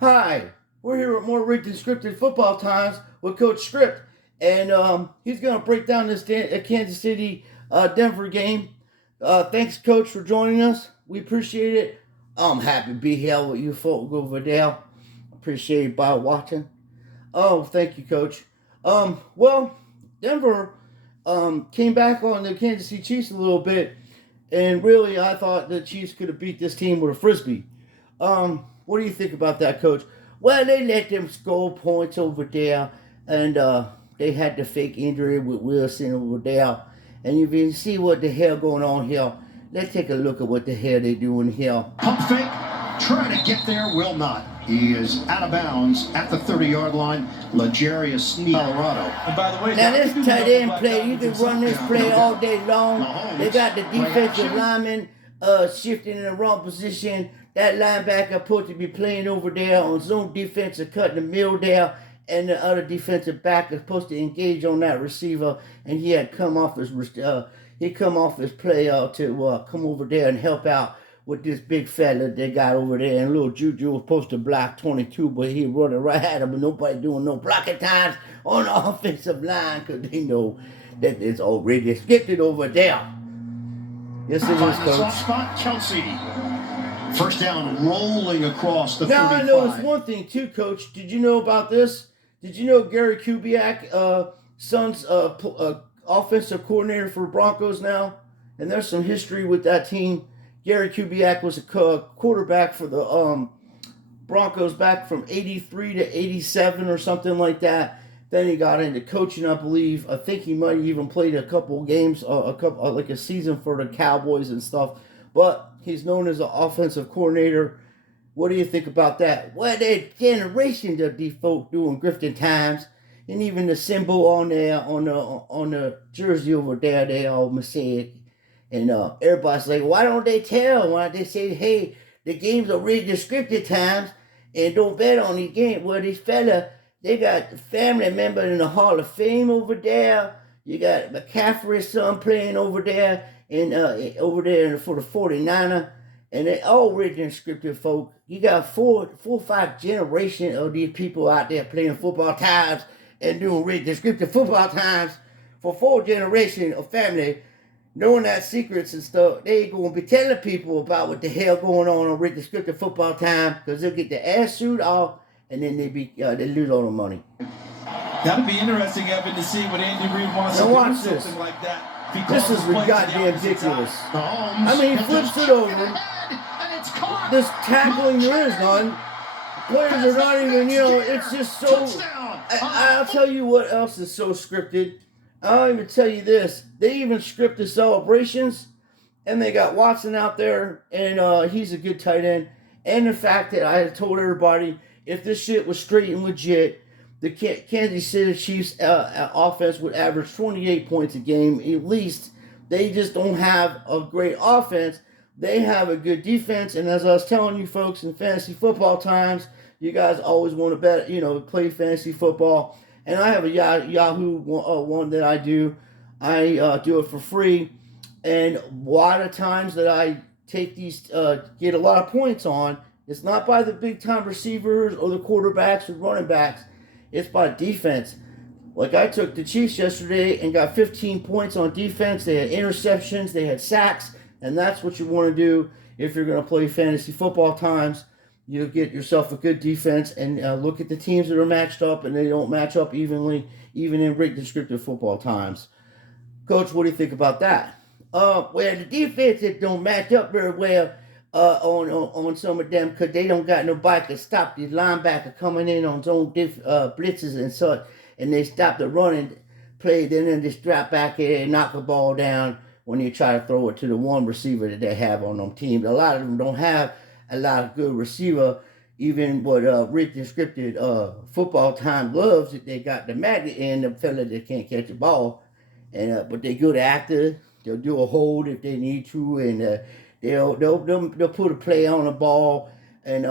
Hi, we're here at More Rigged and Scripted Football Times with Coach Script, and he's going to break down this Kansas City Denver game. Thanks, Coach, for joining us. We appreciate it. I'm happy to be here with you folks over there. Appreciate it by watching. Oh, thank you, Coach. Well, Denver came back on the Kansas City Chiefs a little bit, and really, I thought the Chiefs could have beat this team with a frisbee. What do you think about that, Coach? Well, they let them score points over there, and they had the fake injury with Wilson over there. And you can see what the hell going on here. Let's take a look at what the hell they're doing here. Pump fake, trying to get there, will not. He is out of bounds at the 30-yard line. L'Jarius Sneed, Colorado. And by the way, now this tight end play, you can run this play all day long. They got the defensive lineman shifting in the wrong position. That linebacker supposed to be playing over there on zone defense and cutting the middle there, and the other defensive back is supposed to engage on that receiver, and he had come off his play to come over there and help out with this big fella they got over there. And little Juju was supposed to block 22, but he running right at him, and nobody doing no blocking times on the offensive line because they know that it's already scripted over there. Yes, it is, Coach. Soft spot, Kelsey. First down, rolling across the 35. Now, I noticed one thing, too, Coach. Did you know about this? Did you know Gary Kubiak, son's offensive coordinator for Broncos now? And there's some history with that team. Gary Kubiak was a quarterback for the Broncos back from 83 to 87 or something like that. Then he got into coaching, I believe. I think he might have even played a couple games, like a season for the Cowboys and stuff. But he's known as an offensive coordinator. What do you think about that? Well, there's generations of these folk doing grifting times, and even the symbol on there on the jersey over there, they all Mosaic, and everybody's like, why don't they tell? Why don't they say, hey, the games are rigged to scripted times, and don't bet on these games? Well, these fella, they got family member in the Hall of Fame over there. You got McCaffrey's son playing over there. And over there for the 49er, and they all written and scripted, folk. You got four or five generations of these people out there playing football times and doing written scripted football times for 4 generations of family, knowing that secrets and stuff. They ain't gonna be telling people about what the hell going on written scripted football time, because they'll get their ass sued off, and then they lose all the money. That'd be interesting, Evan, to see what Andy Reid wants to do, something like that. This is goddamn ridiculous. I mean, he flips it over. This tackling, there is none. Players are not even, it's just so... I'll tell you what else is so scripted. I'll even tell you this. They even scripted celebrations, and they got Watson out there, and he's a good tight end. And the fact that I had told everybody, if this shit was straight and legit, the Kansas City Chiefs offense would average 28 points a game at least. They just don't have a great offense. They have a good defense. And as I was telling you folks in fantasy football times, you guys always want to bet, play fantasy football. And I have a Yahoo one that I do. I do it for free. And a lot of times that I take these, get a lot of points on, it's not by the big time receivers or the quarterbacks or running backs. It's by defense. Like I took the Chiefs yesterday and got 15 points on defense. They had interceptions. They had sacks. And that's what you want to do if you're going to play fantasy football times. You get yourself a good defense and look at the teams that are matched up, and they don't match up evenly, even in rigged and scripted football times. Coach, what do you think about that? Well, the defense that don't match up very well on some of them, because they don't got nobody to stop the linebacker coming in on zone blitzes and such, and they stop the running play, then they just drop back here and knock the ball down when you try to throw it to the one receiver that they have on them teams. A lot of them don't have a lot of good receiver, even what rigged and scripted football time loves. They got the magnet in the fella that can't catch the ball, and but they good actors. They'll do a hold if they need to, and they'll put a play on the ball and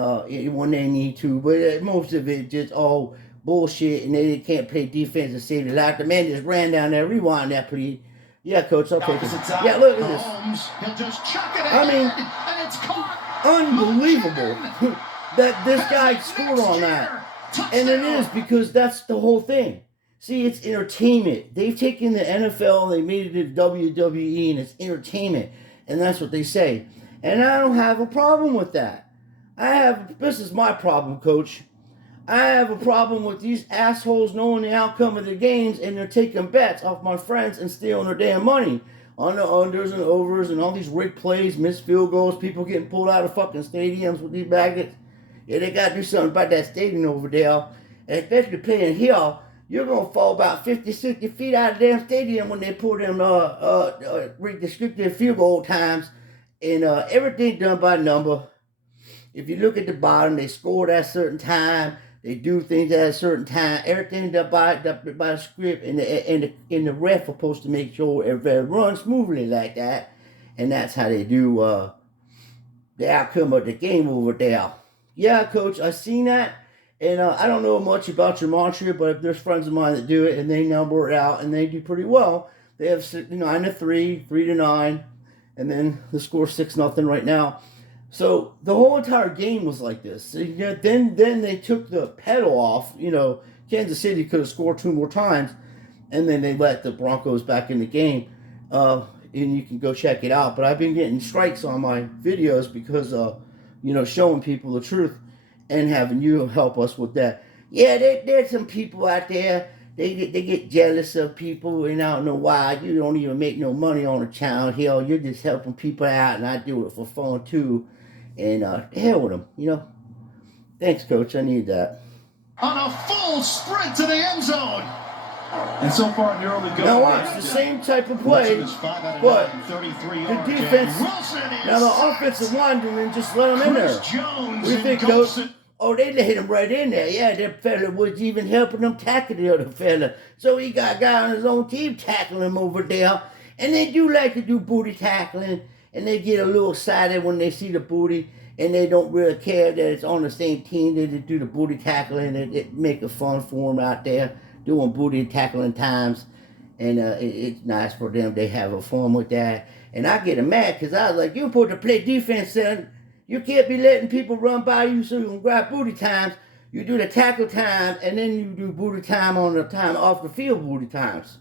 when they need to. But most of it just all bullshit, and they can't play defense and save the life. The man just ran down there. Rewind that, please. Yeah, Coach. Okay. Yeah, look at this. I mean, unbelievable. that this guy scored on that. And it is, because that's the whole thing. See, it's entertainment. They've taken the NFL, they made it to WWE, and it's entertainment. And that's what they say. And I don't have a problem with that. This is my problem, Coach. I have a problem with these assholes knowing the outcome of the games, and they're taking bets off my friends and stealing their damn money on the unders and overs and all these rigged plays, missed field goals, people getting pulled out of fucking stadiums with these baggage. Yeah, they got to do something about that stadium over there. And especially playing here, you're going to fall about 50, 60 feet out of the damn stadium when they pull them restricted field goal times. And everything done by number. If you look at the bottom, they scored at a certain time. They do things at a certain time. Everything done by the script. And the ref are supposed to make sure everything runs smoothly like that. And that's how they do the outcome of the game over there. Yeah, Coach, I've seen that, and I don't know much about gematria, but there's friends of mine that do it, and they number it out, and they do pretty well. They have 9-3, 3-9, and then the score 6-0 right now. So the whole entire game was like this. So, then they took the pedal off. Kansas City could have scored 2 more times, and then they let the Broncos back in the game. And you can go check it out. But I've been getting strikes on my videos because showing people the truth and having you help us with that. Yeah, there's some people out there, they get jealous of people, and I don't know why. You don't even make no money on the channel here. You're just helping people out, and I do it for fun too. And the hell with them, Thanks, Coach. I need that. On a full sprint to the end zone. And so far in the early going, now watch the same type of play, but the defense. Now the offensive line didn't just let him in there. What do you think, Coach? Oh, they let him right in there. Yeah, that fella was even helping them tackle the other fella. So he got a guy on his own team tackling him over there. And they do like to do booty tackling, and they get a little excited when they see the booty, and they don't really care that it's on the same team. They just do the booty tackling, and it make it fun for them out there, doing booty tackling times, and it's nice for them. They have a fun with that. And I get mad because I was like, you're supposed to play defense, son. You can't be letting people run by you so you can grab booty times. You do the tackle time, and then you do booty time on the time off the field booty times.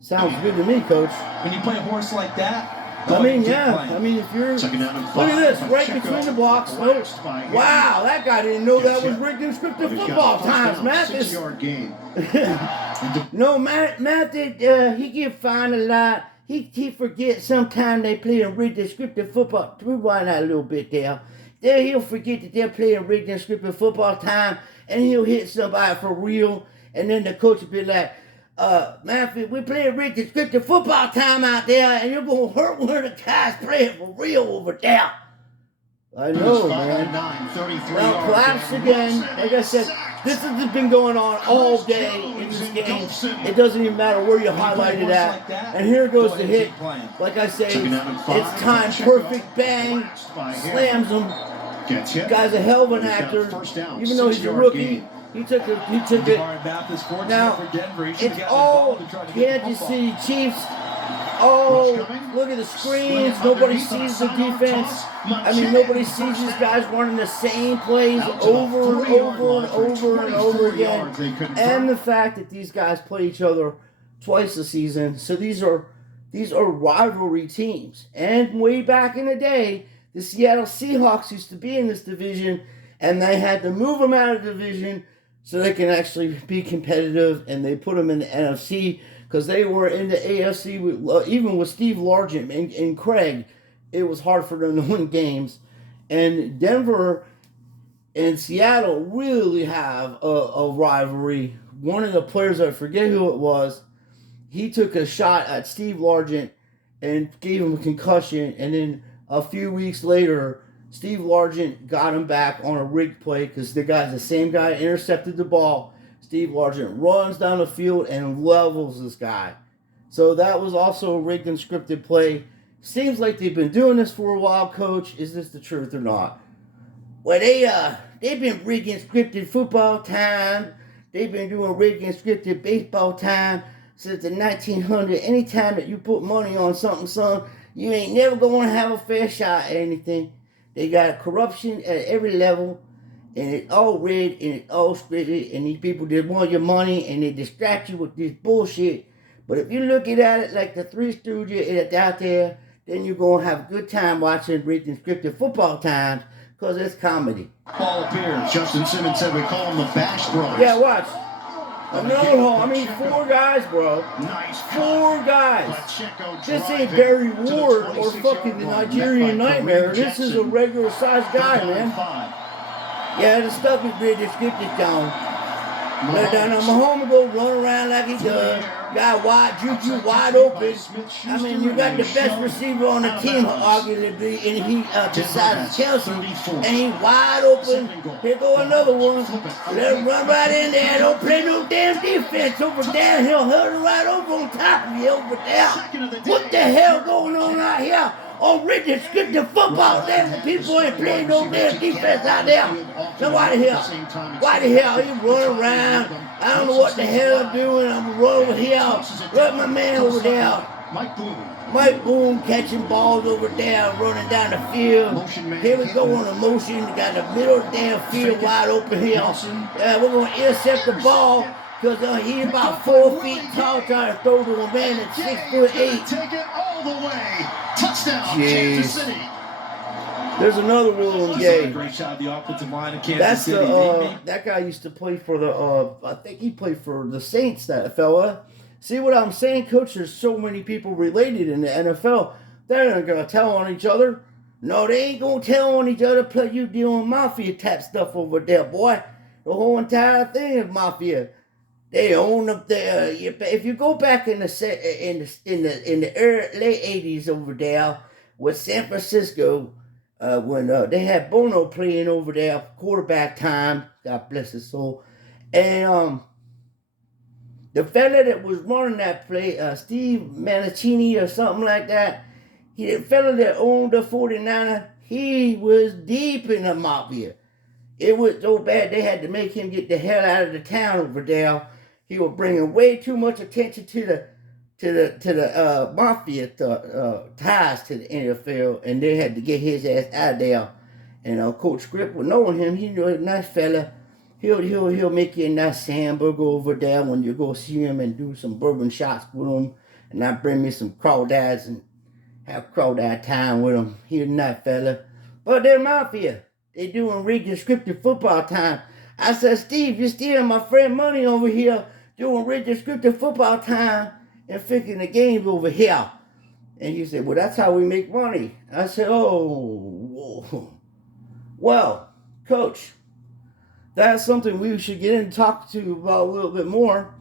Sounds good to me, Coach. When you play a horse like that, I mean, yeah. I mean, if you're... Look at this, right between the blocks. Oh, wow, that guy didn't know that was rigged in scripted football times, Matt. 6-yard gain. No, Matt he get fined a lot. He forget sometimes they play in rigged and scripted football. Rewind that a little bit there. There he'll forget that they're playing rigged and scripted football time, and he'll hit somebody for real, and then the coach will be like, man, we playing rigged and scripted football time out there, and you're going to hurt one of the guys playing for real over there. I know, man. Now, collapse again. Like I said, this has been going on all day in this game. It doesn't even matter where you highlight it at. And here goes the hit. Like I say, it's time. Perfect bang. Slams him. Guy's a hell of an actor. Even though he's a rookie. He took it. Now, it's all Kansas City Chiefs. Oh, look at the screens. Nobody sees the defense. I mean, nobody sees these guys running the same plays over and over and over and over again. And the fact that these guys play each other twice a season. So these are rivalry teams. And way back in the day, the Seattle Seahawks used to be in this division, and they had to move them out of the division so they can actually be competitive, and they put them in the NFC because they were in the AFC, even with Steve Largent and Craig. It was hard for them to win games. And Denver and Seattle really have a rivalry. One of the players, I forget who it was, he took a shot at Steve Largent and gave him a concussion, and then a few weeks later, Steve Largent got him back on a rigged play because the same guy intercepted the ball. Steve Largent runs down the field and levels this guy. So that was also a rigged and scripted play. Seems like they've been doing this for a while, Coach. Is this the truth or not? Well, they've been rigging scripted football time. They've been doing rigged and scripted baseball time since the 1900s. Anytime that you put money on something, son, you ain't never going to have a fair shot at anything. They got corruption at every level. and it's all red and it's all scripted, and these people just want your money and they distract you with this bullshit. But if you look at it like the Three Stooges is out there, then you're going to have a good time watching written scripted football times because it's comedy. Ball appears. Justin Simmons said we call them the Bash Bros. Yeah, watch. Another hole. I mean, 4 guys, bro. Nice. 4 guys. This ain't Barry Ward or fucking the Nigerian Nightmare. This is a regular sized guy, man. Yeah, the stuff is really scripted down. Let down on Mahomes go run around like he does. Got wide, Juju wide open. I mean, you got the best receiver on the team, arguably, and he besides Kelsey, and he wide open. Here go another one. Let him run right in there. Don't play no damn defense over there. He'll hurdle right over on top of you over there. What the hell going on out here? On written scripted football, damn, people ain't playing no damn defense out there. Now why the hell? Why the hell you running around? I don't know what the hell I'm doing. I'm running over here. Look, my man over there. Mike Boone catching balls over there, running down the field. Here we go on a motion. We got the middle of the damn field wide open here. We're going to intercept the ball. Because he's about 4 feet tall, trying to throw to a man that's 6'8". Take it all the way. Touchdown, Kansas City. There's another William Gay. Great shot, the offensive line of Kansas City. That guy used to play for the. I think he played for the Saints. That fella. See what I'm saying, Coach? There's so many people related in the NFL. They're not gonna tell on each other. No, they ain't gonna tell on each other. Plus, you doing mafia type stuff over there, boy. The whole entire thing is mafia. They own up there. If you go back in the late 80s over there with San Francisco, when they had Bono playing over there, quarterback time, God bless his soul, and the fella that was running that play, Steve Mancini or something like that, the fella that owned the 49er, he was deep in the mafia. It was so bad they had to make him get the hell out of the town over there. He was bringing way too much attention to the mafia ties to the NFL, and they had to get his ass out of there. And Coach Script would know him. He knew a nice fella. He'll make you a nice hamburger over there when you go see him and do some bourbon shots with him, and not bring me some crawdads and have crawdad time with him. He's a nice fella. But they're mafia. They doing rigged scripted football time. I said, Steve, you're stealing my friend money over here. Doing written scripted football time and fixing the games over here. And he said, well, that's how we make money. I said, oh, well, Coach, that's something we should get in and talk to about a little bit more.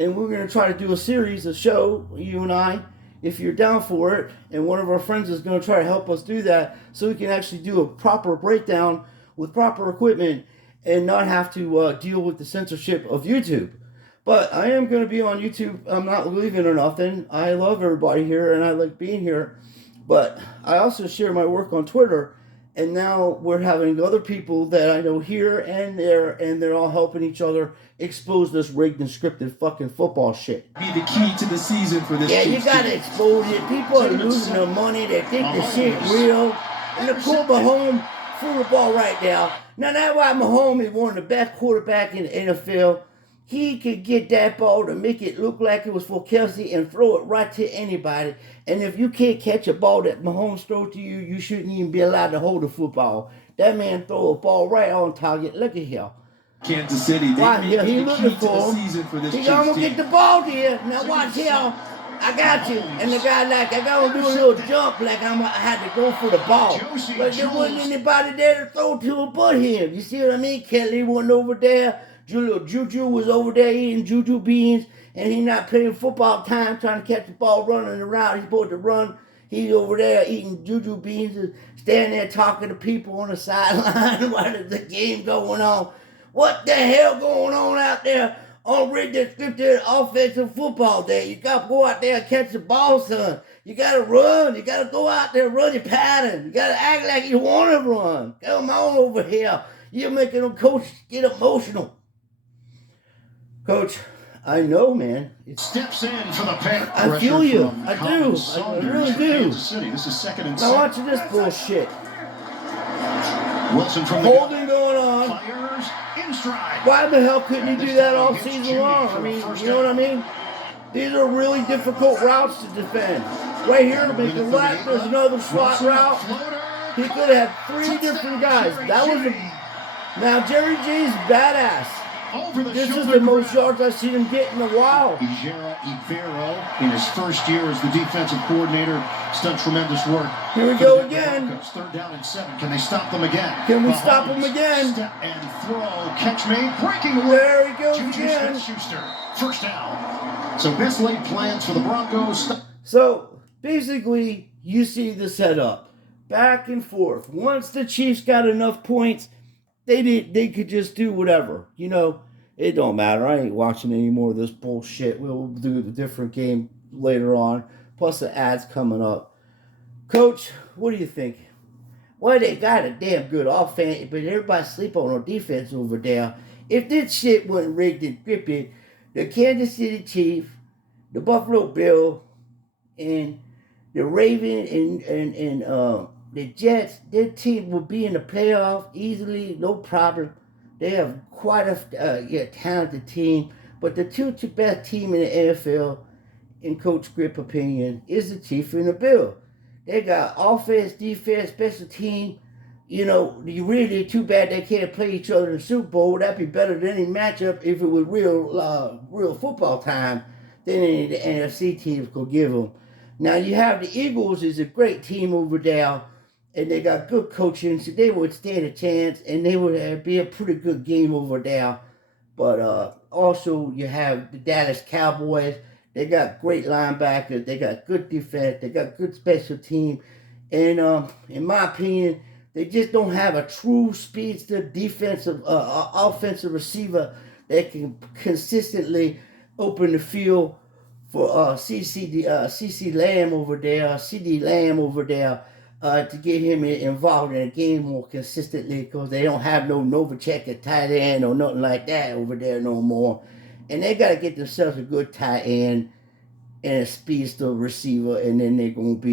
And we're going to try to do a series, a show, you and I, if you're down for it. And one of our friends is going to try to help us do that so we can actually do a proper breakdown with proper equipment and not have to deal with the censorship of YouTube. But I am going to be on YouTube. I'm not leaving or nothing. I love everybody here, and I like being here. But I also share my work on Twitter. And now we're having other people that I know here and there, and they're all helping each other expose this rigged and scripted fucking football shit. Be the key to the season for this. Yeah, you got to expose it. People are losing their money. They think the shit real. And the cool Mahomes threw the ball right now. Now, that's why Mahomes is one of the best quarterbacks in the NFL. He could get that ball to make it look like it was for Kelsey and throw it right to anybody. And if you can't catch a ball that Mahomes throws to you, you shouldn't even be allowed to hold the football. That man throw a ball right on target. Look at him. Kansas City. Why? Yeah, he looking for him. He gonna get the ball here. Now watch here. I got you. And the guy like, I gotta do a little jump like I had to go for the ball. But there wasn't anybody there to throw to him but him. You see what I mean? Kelly wasn't over there. Juju was over there eating Juju beans, and he not playing football time, trying to catch the ball running around. He's supposed to run. He's over there eating Juju beans and standing there talking to people on the sideline while the game going on. What the hell going on out there on written scripted offensive football day? You got to go out there and catch the ball, son. You got to run. You got to go out there and run your pattern. You got to act like you want to run. Come on over here. You're making them coaches get emotional. Coach, I know, man. Steps in for the pass. I feel you. I do. I really do. This is second and now watch this bullshit. Wilson from holding going on. Fire. Why the hell couldn't he do that all season long? I mean, you know what I mean? These are really difficult routes to defend. Right here, to make a left, there's another slot route. He could have had 3 different guys. That was now Jerry J's badass. This is the most yards I've seen him get in a while. Ivero, in his first year as the defensive coordinator, has done tremendous work. Here we go again. Broncos, 3rd down and 7. Can they stop them again? Can we stop them again? Step and throw. Catch made. Breaking away. There he goes again. Smith-Schuster, 1st down. So best laid plans for the Broncos. So basically, you see the setup. Back and forth. Once the Chiefs got enough points, they could just do whatever. You know, it don't matter. I ain't watching any more of this bullshit. We'll do the different game later on. Plus the ads coming up. Coach, what do you think? Well, they got a damn good offense, but everybody sleep on defense over there. If this shit wasn't rigged and scripted, the Kansas City Chiefs, the Buffalo Bills, and the Ravens and the Jets, their team will be in the playoff easily, no problem. They have quite a talented team, but the two best team in the NFL, in Coach Grip's opinion, is the Chiefs and the Bills. They got offense, defense, special team. You know, you really too bad they can't play each other in the Super Bowl. That'd be better than any matchup if it was real football time than any of the NFC teams could give them. Now you have the Eagles is a great team over there, and they got good coaching, so they would stand a chance, and they would be a pretty good game over there. But also you have the Dallas Cowboys. They got great linebackers. They got good defense. They got good special team. And in my opinion, they just don't have a true speedster defensive, offensive receiver that can consistently open the field for CeeDee Lamb over there, to get him involved in a game more consistently, because they don't have no Novacek at tight end or nothing like that over there no more. And they got to get themselves a good tight end and a speedster receiver, and then they're going to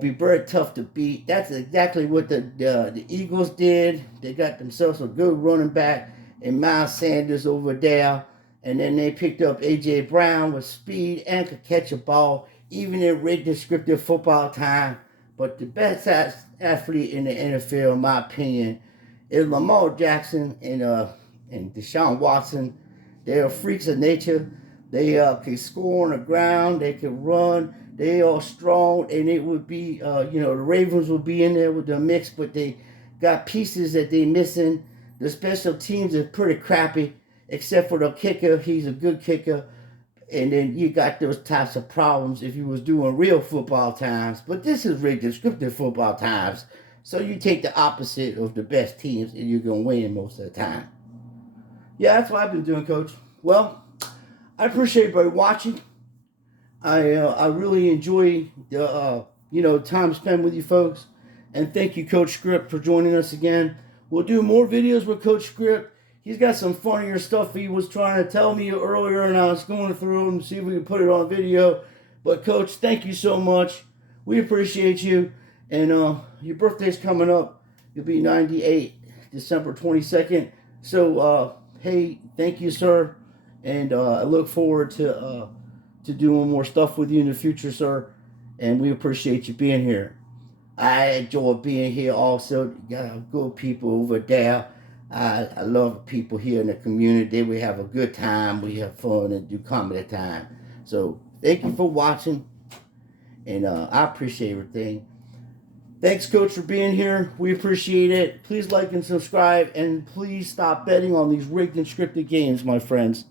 be very tough to beat. That's exactly what the Eagles did. They got themselves a good running back and Miles Sanders over there, and then they picked up A.J. Brown with speed and could catch a ball, even in red descriptive football time. But the best athlete in the NFL, in my opinion, is Lamar Jackson and Deshaun Watson. They are freaks of nature. They can score on the ground. They can run. They are strong, and it would be, the Ravens will be in there with the mix, but they got pieces that they missing. The special teams are pretty crappy, except for the kicker. He's a good kicker. And then you got those types of problems if you was doing real football times. But this is really descriptive football times. So you take the opposite of the best teams, and you're going to win most of the time. Yeah, that's what I've been doing, Coach. Well, I appreciate everybody watching. I really enjoy the time spent with you folks, and thank you, Coach Script, for joining us again. We'll do more videos with Coach Script. He's got some funnier stuff he was trying to tell me earlier, and I was going through them to see if we can put it on video. But Coach, thank you so much. We appreciate you, and your birthday's coming up. You'll be 98, December 22nd. So hey, thank you, sir, and I look forward to doing more stuff with you in the future, sir, and we appreciate you being here. I enjoy being here also. You got good people over there. I love people here in the community. We have a good time. We have fun and do comedy time. So thank you for watching, and I appreciate everything. Thanks, Coach, for being here. We appreciate it. Please like and subscribe, and please stop betting on these rigged and scripted games, my friends.